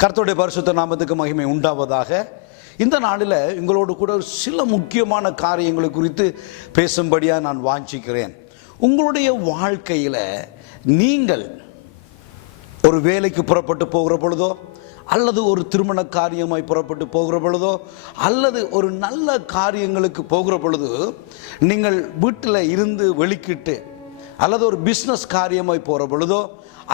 கர்த்தருடைய பரிசுத்த நாமத்துக்கு மகிமை உண்டாவதாக. இந்த நாளில் உங்களோடு கூட சில முக்கியமான காரியங்களை குறித்து பேசும்படியாக நான் வாஞ்சிக்கிறேன். உங்களுடைய வாழ்க்கையில் நீங்கள் ஒரு வேலைக்கு புறப்பட்டு போகிற பொழுதோ, அல்லது ஒரு திருமண காரியமாய் புறப்பட்டு போகிற பொழுதோ, அல்லது ஒரு நல்ல காரியங்களுக்கு போகிற பொழுது, நீங்கள் வீட்டில் இருந்து வெளிக்கிட்டு, அல்லது ஒரு பிஸ்னஸ் காரியமாய் போகிற பொழுதோ,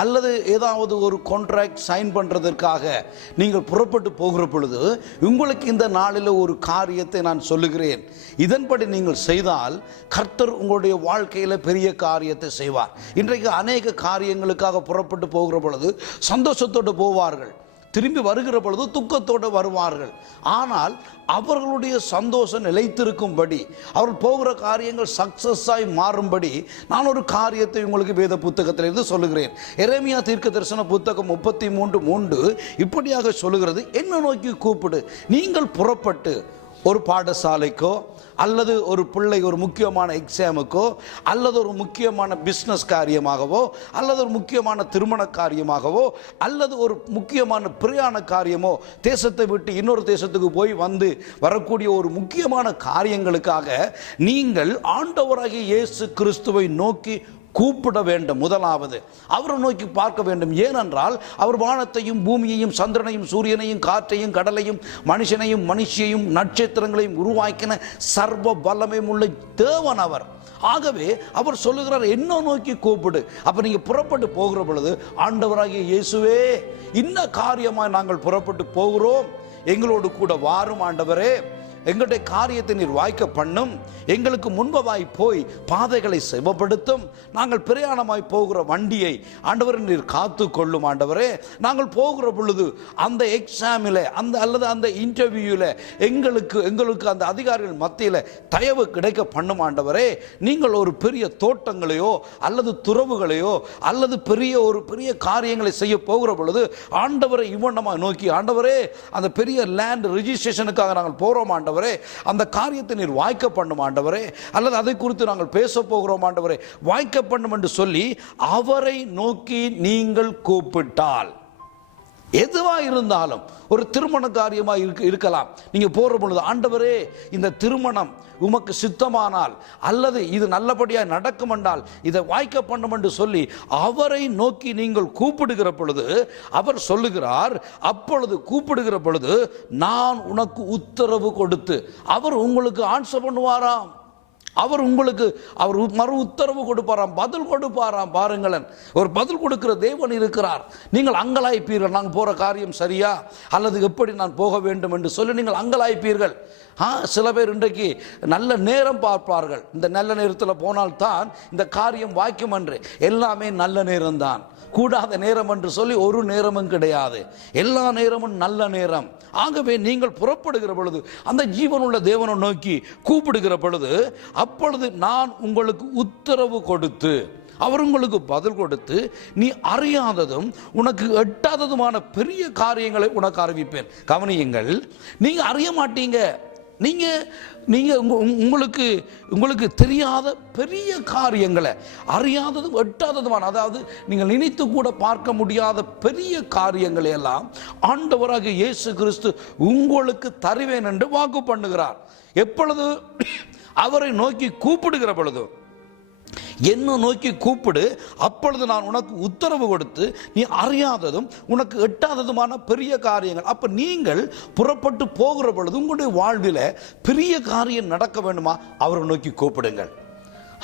அல்லது ஏதாவது ஒரு கான்ட்ராக்ட் சைன் பண்ணுறதற்காக நீங்கள் புறப்பட்டு போகிற பொழுது, உங்களுக்கு இந்த நாளில் ஒரு காரியத்தை நான் சொல்லுகிறேன். இதன்படி நீங்கள் செய்தால் கர்த்தர் உங்களுடைய வாழ்க்கையில் பெரிய காரியத்தை செய்வார். இன்றைக்கு அநேக காரியங்களுக்காக புறப்பட்டு போகிற பொழுது சந்தோஷத்தோடு போவார்கள், திரும்பி வருகிற பொழுது துக்கத்தோடு வருவார்கள். ஆனால் அவர்களுடைய சந்தோஷம் நிலைத்திருக்கும்படி, அவர்கள் போகிற காரியங்கள் சக்சஸாய் மாறும்படி நான் ஒரு காரியத்தை உங்களுக்கு வேத புத்தகத்திலிருந்து சொல்லுகிறேன். எரேமியா தீர்க்க தரிசன புத்தகம் 33:3 இப்படியாக சொல்லுகிறது, என்ன நோக்கி கூப்பிடு. நீங்கள் புறப்பட்டு ஒரு பாடசாலைக்கோ, அல்லது ஒரு பிள்ளை ஒரு முக்கியமான எக்ஸாமுக்கோ, அல்லது ஒரு முக்கியமான பிஸ்னஸ் காரியமாகவோ, அல்லது ஒரு முக்கியமான திருமண காரியமாகவோ, அல்லது ஒரு முக்கியமான பிரயாண காரியமோ, தேசத்தை விட்டு இன்னொரு தேசத்துக்கு போய் வந்து வரக்கூடிய ஒரு முக்கியமான காரியங்களுக்காக நீங்கள் ஆண்டவராகிய இயேசு கிறிஸ்துவை நோக்கி கூப்பிட வேண்டும். முதலாவது அவரை நோக்கி பார்க்க வேண்டும். ஏனென்றால் அவர் வானத்தையும் பூமியையும் சந்திரனையும் சூரியனையும் காற்றையும் கடலையும் மனுஷனையும் மனுஷியையும் நட்சத்திரங்களையும் உருவாக்கின சர்வ வல்லமையும் உள்ள தேவன் அவர். ஆகவே அவர் சொல்லுகிறார், என்ன நோக்கி கூப்பிடு. அப்ப நீங்க புறப்பட்டு போகிற பொழுது, ஆண்டவராகிய இயேசுவே, இன்ன காரியமாய் நாங்கள் புறப்பட்டு போகிறோம், எங்களோடு கூட வாரும் ஆண்டவரே, எங்களுடைய காரியத்தை நீர் வாய்க்க பண்ணும், எங்களுக்கு முன்பதாய் போய் பாதைகளை செவப்படுத்தும், நாங்கள் பிரயாணமாய் போகிற வண்டியை ஆண்டவரை நீர் காத்து கொள்ளும் ஆண்டவரே, நாங்கள் போகிற பொழுது அந்த எக்ஸாமில் அல்லது அந்த இன்டர்வியூவில் எங்களுக்கு அந்த அதிகாரிகள் மத்தியில் தயவு கிடைக்க பண்ணும் ஆண்டவரே. நீங்கள் ஒரு பெரிய தோட்டங்களையோ அல்லது துறவுகளையோ அல்லது பெரிய காரியங்களை செய்ய போகிற பொழுது ஆண்டவரை இவ்வண்ணமாக நோக்கி, ஆண்டவரே, அந்த பெரிய லேண்ட் ரிஜிஸ்ட்ரேஷனுக்காக நாங்கள் போகிறோம் ஆண்டவரே, அந்த காரியத்தை நீர் வாய்க்க பண்ணும் ஆண்டவரே, அல்லது அதை குறித்து நாங்கள் பேச போகிறோம் ஆண்டவரே, வாய்க்க பண்ணும் என்று சொல்லி அவரை நோக்கி நீங்கள் கூப்பிட்டால், எதுவா இருந்தாலும், ஒரு திருமண காரியமாக இருக்கலாம், நீங்க போற பொழுது, ஆண்டவரே, இந்த திருமணம் உமக்கு சித்தமானால், அல்லது இது நல்லபடியாக நடக்கும் என்றால் இதை வாய்க்க பண்ணும் என்று சொல்லி அவரை நோக்கி நீங்கள் கூப்பிடுகிற பொழுது அவர் சொல்லுகிறார், அப்பொழுது கூப்பிடுகிற பொழுது நான் உனக்கு உத்தரவு கொடுத்து, அவர் உங்களுக்கு ஆன்சர் பண்ணுவாராம். அவர் மறு உத்தரவு கொடுப்பாராம், பதில் கொடுப்பாராம். பாருங்களேன், ஒரு பதில் கொடுக்கிற தேவன் இருக்கிறார். நீங்கள் அங்கலாய்ப்பீர்கள், நாங்கள் போகிற காரியம் சரியா, அல்லது எப்படி நான் போக வேண்டும் என்று சொல்லி நீங்கள் அங்கலாய்ப்பீர்கள். சில பேர் இன்றைக்கு நல்ல நேரம் பார்ப்பார்கள், இந்த நல்ல நேரத்தில் போனால்தான் இந்த காரியம் வாய்க்கும் என்று. எல்லாமே நல்ல நேரம்தான், கூடாத நேரம் என்று சொல்லி ஒரு நேரமும் கிடையாது, எல்லா நேரமும் நல்ல நேரம். ஆகவே நீங்கள் புறப்படுகிற பொழுது, அந்த ஜீவனுள்ள தேவனை நோக்கி கூப்பிடுகிற பொழுது, அப்பொழுது நான் உங்களுக்கு உத்தரவு கொடுத்து, அவர் உங்களுக்கு பதில் கொடுத்து, நீ அறியாததும் உனக்கு எட்டாததுமான பெரிய காரியங்களை உனக்கு அறிவிப்பேன். கவனியுங்கள், நீங்க அறிய மாட்டீங்க, நீங்க உங்களுக்கு தெரியாத பெரிய காரியங்களை, அறியாததும் எட்டாததுமான, அதாவது நீங்கள் நினைத்து கூட பார்க்க முடியாத பெரிய காரியங்களை எல்லாம் ஆண்டவராகிய இயேசு கிறிஸ்து உங்களுக்கு தருவேன் என்று வாக்கு பண்ணுகிறார். எப்பொழுது? அவரை நோக்கி கூப்பிடுகிற பொழுது, என்ன நோக்கி கூப்பிடு, அப்பொழுது நான் உனக்கு உத்தரவு கொடுத்து, நீ அறியாததும் உனக்கு எட்டாததுமான பெரிய காரியங்கள். அப்ப நீங்கள் புறப்பட்டு போகிற பொழுது உங்களுடைய வாழ்வில் பெரிய காரியம் நடக்க வேண்டுமா, அவரை நோக்கி கூப்பிடுங்கள்.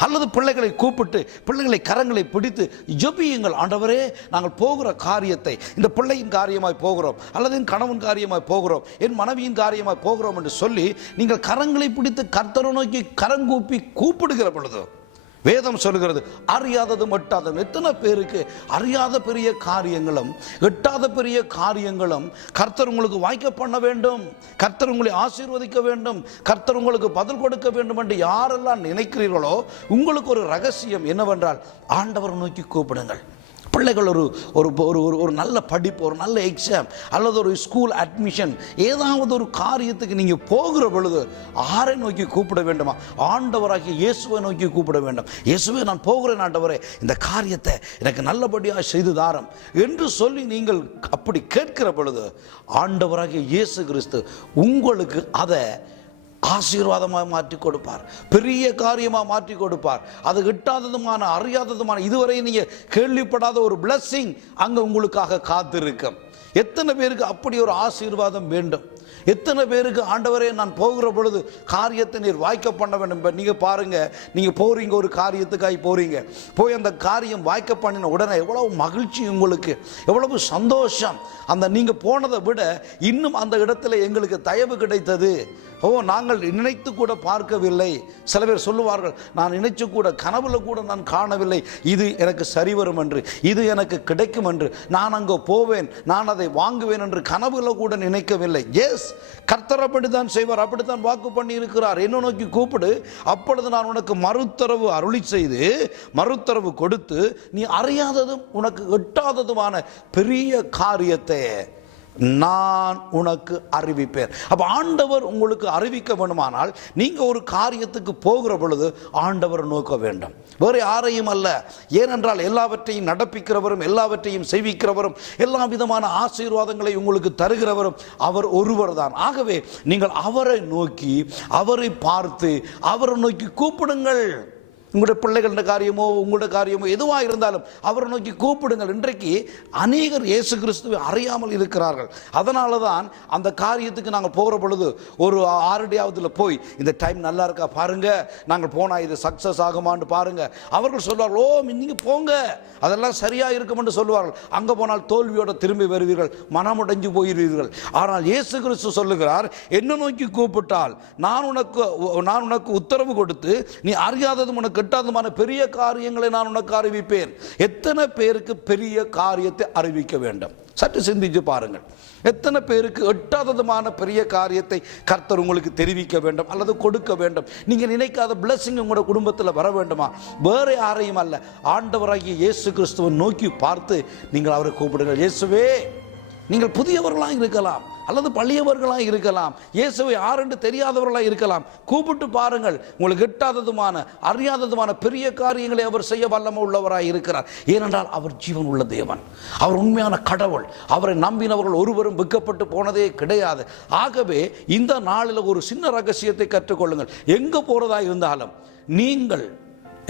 அல்லது பிள்ளைகளை கூப்பிட்டு, பிள்ளைகளை கரங்களை பிடித்து ஜெபியுங்கள், ஆண்டவரே, நாங்கள் போகிற காரியத்தை, இந்த பிள்ளையின் காரியமாய் போகிறோம், அல்லது என் கணவன் காரியமாய் போகிறோம், என் மனைவியின் காரியமாய் போகிறோம் என்று சொல்லி நீங்கள் கரங்களை பிடித்து கர்த்தரை நோக்கி கரங்கூப்பி கூப்பிடுகிற பொழுது, வேதம் சொல்லுகிறது, அறியாததும் எட்டாததும். எத்தனை பேருக்கு அறியாத பெரிய காரியங்களும் எட்டாத பெரிய காரியங்களும் கர்த்தர் உங்களுக்கு வாய்க்க பண்ண வேண்டும், கர்த்தர் உங்களை ஆசீர்வதிக்க வேண்டும், கர்த்தர் உங்களுக்கு பதில் கொடுக்க வேண்டும் என்று யாரெல்லாம் நினைக்கிறீர்களோ, உங்களுக்கு ஒரு ரகசியம் என்னவென்றால், ஆண்டவரை நோக்கி கூப்பிடுங்கள். பிள்ளைகள் ஒரு ஒரு ஒரு நல்ல படிப்பு, ஒரு நல்ல எக்ஸாம் அல்லது ஒரு ஸ்கூல் அட்மிஷன், ஏதாவது ஒரு காரியத்துக்கு நீங்கள் போகிற பொழுது ஆரை நோக்கி கூப்பிட வேண்டுமா? ஆண்டவராகிய இயேசுவை நோக்கி கூப்பிட வேண்டும். இயேசுவே, நான் போகிறேன் ஆண்டவரே, இந்த காரியத்தை எனக்கு நல்லபடியாக செய்து தாரும் என்று சொல்லி நீங்கள் அப்படி கேட்கிற பொழுது ஆண்டவராகிய இயேசு கிறிஸ்து உங்களுக்கு அதை ஆசீர்வாதமாக மாற்றி கொடுப்பார், பெரிய காரியமாக மாற்றி கொடுப்பார். அது எட்டாததுமான, அறியாததுமான, இதுவரை நீங்கள் கேள்விப்படாத ஒரு பிளஸ்ஸிங் அங்கே உங்களுக்காக காத்திருக்கும். எத்தனை பேருக்கு அப்படி ஒரு ஆசீர்வாதம் வேண்டும்? எத்தனை பேருக்கு ஆண்டவரே, நான் போகிற பொழுது காரியத்தை நீர் வாய்க்க பண்ண வேண்டும். இப்போ நீங்கள் பாருங்கள், நீங்கள் போகிறீங்க, ஒரு காரியத்துக்காக போகிறீங்க, போய் அந்த காரியம் வாய்க்க பண்ணின உடனே எவ்வளவு மகிழ்ச்சி உங்களுக்கு, எவ்வளவு சந்தோஷம். அந்த நீங்கள் போனதை விட இன்னும் அந்த இடத்துல எங்களுக்கு தயவு கிடைத்தது, நாங்கள் நினைத்து கூட பார்க்கவில்லை. சில பேர் சொல்லுவார்கள், நான் நினைச்சு கூட கனவுல கூட நான் காணவில்லை, இது எனக்கு சரி வரும் என்று, இது எனக்கு கிடைக்கும் என்று, நான் அங்கே போவேன், நான் அதை வாங்குவேன் என்று கனவுல கூட நினைக்கவில்லை. எஸ், கர்த்தர் அப்படித்தான் செய்வார், அப்படித்தான் வாக்கு பண்ணி இருக்கிறார். என்ன நோக்கி கூப்பிடு, அப்பொழுது நான் உனக்கு மறுத்தரவு அருளி செய்து, மறுத்தரவு கொடுத்து, நீ அறியாததும் உனக்கு எட்டாததுமான பெரிய காரியத்தை நான் உனக்கு அறிவிப்பேன். அப்ப ஆண்டவர் உங்களுக்கு அறிவிக்க வேண்டுமானால் நீங்க ஒரு காரியத்துக்கு போகிற பொழுது ஆண்டவர் நோக்க வேண்டும், வேறு யாரையும் அல்ல. ஏனென்றால் எல்லாவற்றையும் நடப்பிக்கிறவரும், எல்லாவற்றையும் செய்விக்கிறவரும், எல்லா விதமான ஆசீர்வாதங்களை உங்களுக்கு தருகிறவரும் அவர் ஒருவர் தான். ஆகவே நீங்கள் அவரை நோக்கி, அவரை பார்த்து, அவரை நோக்கி கூப்பிடுங்கள். உங்களுடைய பிள்ளைகள காரியமோ, உங்களுடைய காரியமோ எதுவாக இருந்தாலும் அவரை நோக்கி கூப்பிடுங்கள். இன்றைக்கு அநேகர் இயேசு கிறிஸ்துவை அறியாமல் இருக்கிறார்கள். அதனால தான் அந்த காரியத்துக்கு நாங்கள் போகிற பொழுது ஒரு 6 போய் இந்த டைம் நல்லா இருக்கா பாருங்க, நாங்கள் போனால் இது சக்ஸஸ் ஆகுமான்னு பாருங்க. அவர்கள் சொல்வார்கள், ஓ நீங்கள் போங்க, அதெல்லாம் சரியாக இருக்கும் என்று சொல்லுவார்கள். அங்கே போனால் தோல்வியோட திரும்பி வருவீர்கள், மனமுடைஞ்சு போயிருவீர்கள். ஆனால் இயேசு கிறிஸ்து சொல்லுகிறார், என்ன நோக்கி கூப்பிட்டால் நான் உனக்கு உத்தரவு கொடுத்து, நீ அறியாதது உனக்கு எட்டாததுமான பெரிய காரியங்களை நான் உனக்கு அறிவிப்பேன். எத்தனை பேருக்கு பெரிய காரியத்தை அறிவிக்க வேண்டும்? சற்று சிந்திச்சு பாருங்கள். எத்தனை பேருக்கு எட்டாததுமான பெரிய காரியத்தை கர்த்தர் உங்களுக்கு தெரிவிக்க வேண்டும் அல்லது கொடுக்க வேண்டும்? நீங்க நினைக்காத பிளஸிங் உங்களோட குடும்பத்தில் வர வேண்டுமா? வேறு யாரையும் அல்ல, ஆண்டவராகிய இயேசு கிறிஸ்துவை நோக்கி பார்த்து நீங்கள் அவரை கூப்பிடுங்கள். இயேசுவே, நீங்கள் புதியவர்களாக இருக்கலாம் அல்லது பழையவர்களாக இருக்கலாம், இயேசுவை யாரென்று தெரியாதவர்களாக இருக்கலாம், கூப்பிட்டு பாருங்கள். உங்களுக்கு எட்டாததுமான, அறியாததுமான பெரிய காரியங்களை அவர் செய்ய வல்லமை உள்ளவராக இருக்கிறார். ஏனென்றால் அவர் ஜீவன் உள்ள தேவன், அவர் உண்மையான கடவுள். அவரை நம்பினவர்கள் ஒருவரும் வெட்கப்பட்டு போனதே கிடையாது. ஆகவே இந்த நாளில் ஒரு சின்ன ரகசியத்தை கற்றுக்கொள்ளுங்கள். எங்கே போறதா இருந்தாலும் நீங்கள்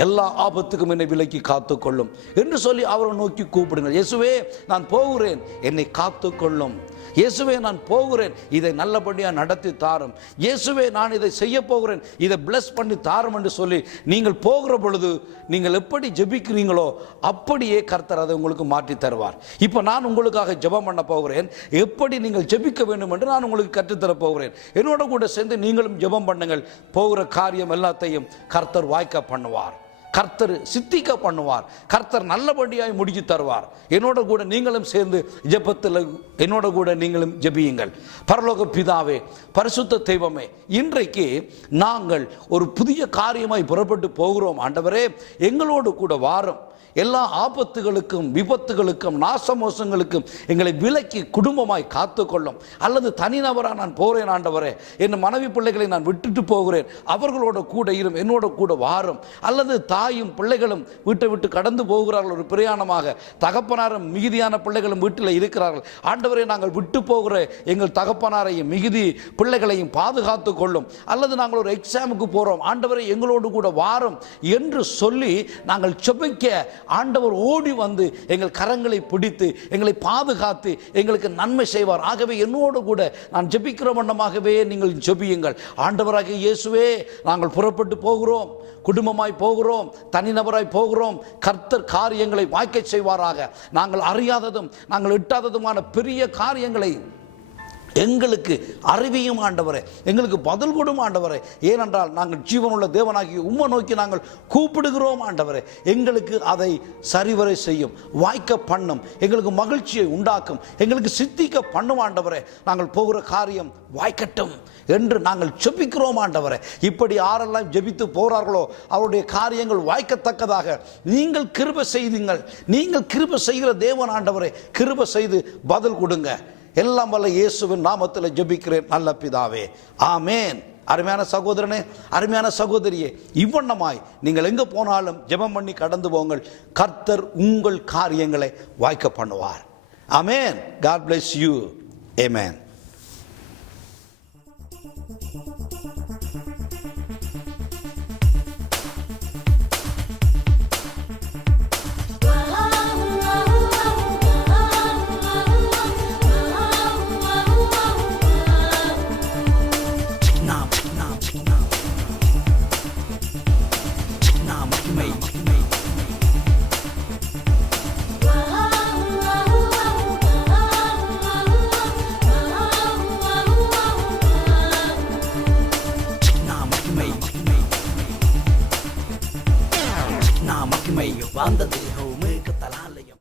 எல்லா ஆபத்துக்கும் என்னை விலக்கி காத்துக்கொள்ளும் என்று சொல்லி அவரை நோக்கி கூப்பிடுங்கள். இயேசுவே, நான் போகிறேன், என்னை காத்துக்கொள்ளும். இயேசுவே, நான் போகிறேன், இதை நல்லபடியாக நடத்தி தாரும். இயேசுவே, நான் இதை செய்ய போகிறேன், இதை பிளஸ் பண்ணி தாரும் என்று சொல்லி நீங்கள் போகிற பொழுது நீங்கள் எப்படி ஜெபிக்கிறீங்களோ அப்படியே கர்த்தர் அதை உங்களுக்கு மாற்றி தருவார். இப்போ நான் உங்களுக்காக ஜெபம் பண்ண போகிறேன், எப்படி நீங்கள் ஜெபிக்க வேண்டும் என்று நான் உங்களுக்கு கற்றுத்தர போகிறேன். என்னோட கூட சேர்ந்து நீங்களும் ஜெபம் பண்ணுங்கள். போகிற காரியம் எல்லாத்தையும் கர்த்தர் வாய்க்க பண்ணுவார், கர்த்தர் சித்திக்க பண்ணுவார், கர்த்தர் நல்லபடியாய் முடிச்சு தருவார். என்னோட கூட நீங்களும் சேர்ந்து ஜெபத்தில் என்னோட கூட நீங்களும் ஜெபியுங்கள். பரலோக பிதாவே, பரிசுத்த தெய்வமே, இன்றைக்கு நாங்கள் ஒரு புதிய காரியமாய் புறப்பட்டு போகிறோம். ஆண்டவரே, எங்களோடு கூட வாரும். எல்லா ஆபத்துகளுக்கும், விபத்துகளுக்கும், நாசமோசங்களுக்கும் எங்களை விலக்கி குடும்பமாய் காத்துக்கொள்ளும். அல்லது தனிநபராக நான் போகிறேன் ஆண்டவரே, என் மனைவி பிள்ளைகளை நான் விட்டுட்டு போகிறேன், அவர்களோட கூட இரும், என்னோட கூட வாரும். அல்லது தாயும் பிள்ளைகளும் வீட்டை விட்டு கடந்து போகிறார்கள் ஒரு பிரயாணமாக, தகப்பனாரும் மிகுதியான பிள்ளைகளும் வீட்டில் இருக்கிறார்கள். ஆண்டவரே, நாங்கள் விட்டு போகிற எங்கள் தகப்பனாரையும் மிகுதி பிள்ளைகளையும் பாதுகாத்து கொள்ளும். அல்லது நாங்கள் ஒரு எக்ஸாமுக்கு போகிறோம், ஆண்டவரே எங்களோடு கூட வாரும் என்று சொல்லி நாங்கள் செபிக்க ஆண்டவர் ஓடி வந்து எங்கள் கரங்களை பிடித்து எங்களை பாதுகாத்து எங்களுக்கு நன்மை செய்வார். ஆகவே என்னோடு கூட நான் ஜெபிக்கிற வண்ணமாகவே நீங்கள் ஜெபியுங்கள். ஆண்டவராகிய இயேசுவே, நாங்கள் புறப்பட்டு போகிறோம், குடும்பமாய் போகிறோம், தனிநபராய் போகிறோம். கர்த்தர் காரியங்களை வாய்க்க செய்வாராக. நாங்கள் அறியாததும் நாங்கள் எட்டாததுமான பெரிய காரியங்களை எங்களுக்கு அறிவியும் ஆண்டவரே, எங்களுக்கு பதில் கொடும் ஆண்டவரே. ஏனென்றால் நாங்கள் ஜீவனுள்ள தேவனாகி உம்மை நோக்கி நாங்கள் கூப்பிடுகிறோம் ஆண்டவரே. எங்களுக்கு அதை சரிவரை செய்யும், வாய்க்க பண்ணும், எங்களுக்கு மகிழ்ச்சியை உண்டாக்கும், எங்களுக்கு சித்திக்க பண்ணும் ஆண்டவரே. நாங்கள் போகிற காரியம் வாய்க்கட்டும் என்று நாங்கள் ஜெபிக்கிறோம் ஆண்டவரே. இப்படி யாரெல்லாம் ஜெபித்து போகிறார்களோ அவருடைய காரியங்கள் வாய்க்கத்தக்கதாக நீங்கள் கிருபை செய்தீங்கள். நீங்கள் கிருபை செய்கிற தேவன் ஆண்டவரே, கிருபை செய்து பதில் கொடுங்க. எல்லாம் வல்ல இயேசுவின் நாமத்தில் ஜெபிக்கிறேன் நல்ல பிதாவே, ஆமேன். அருமையான சகோதரனே, அருமையான சகோதரியே, இவ்வண்ணமாய் நீங்கள் எங்கே போனாலும் ஜெபம் பண்ணி கடந்து போங்கள். கர்த்தர் உங்கள் காரியங்களை வாய்க்க பண்ணுவார். ஆமேன். God bless you. Amen. மகிமை வந்தது மிக தலாலயம்.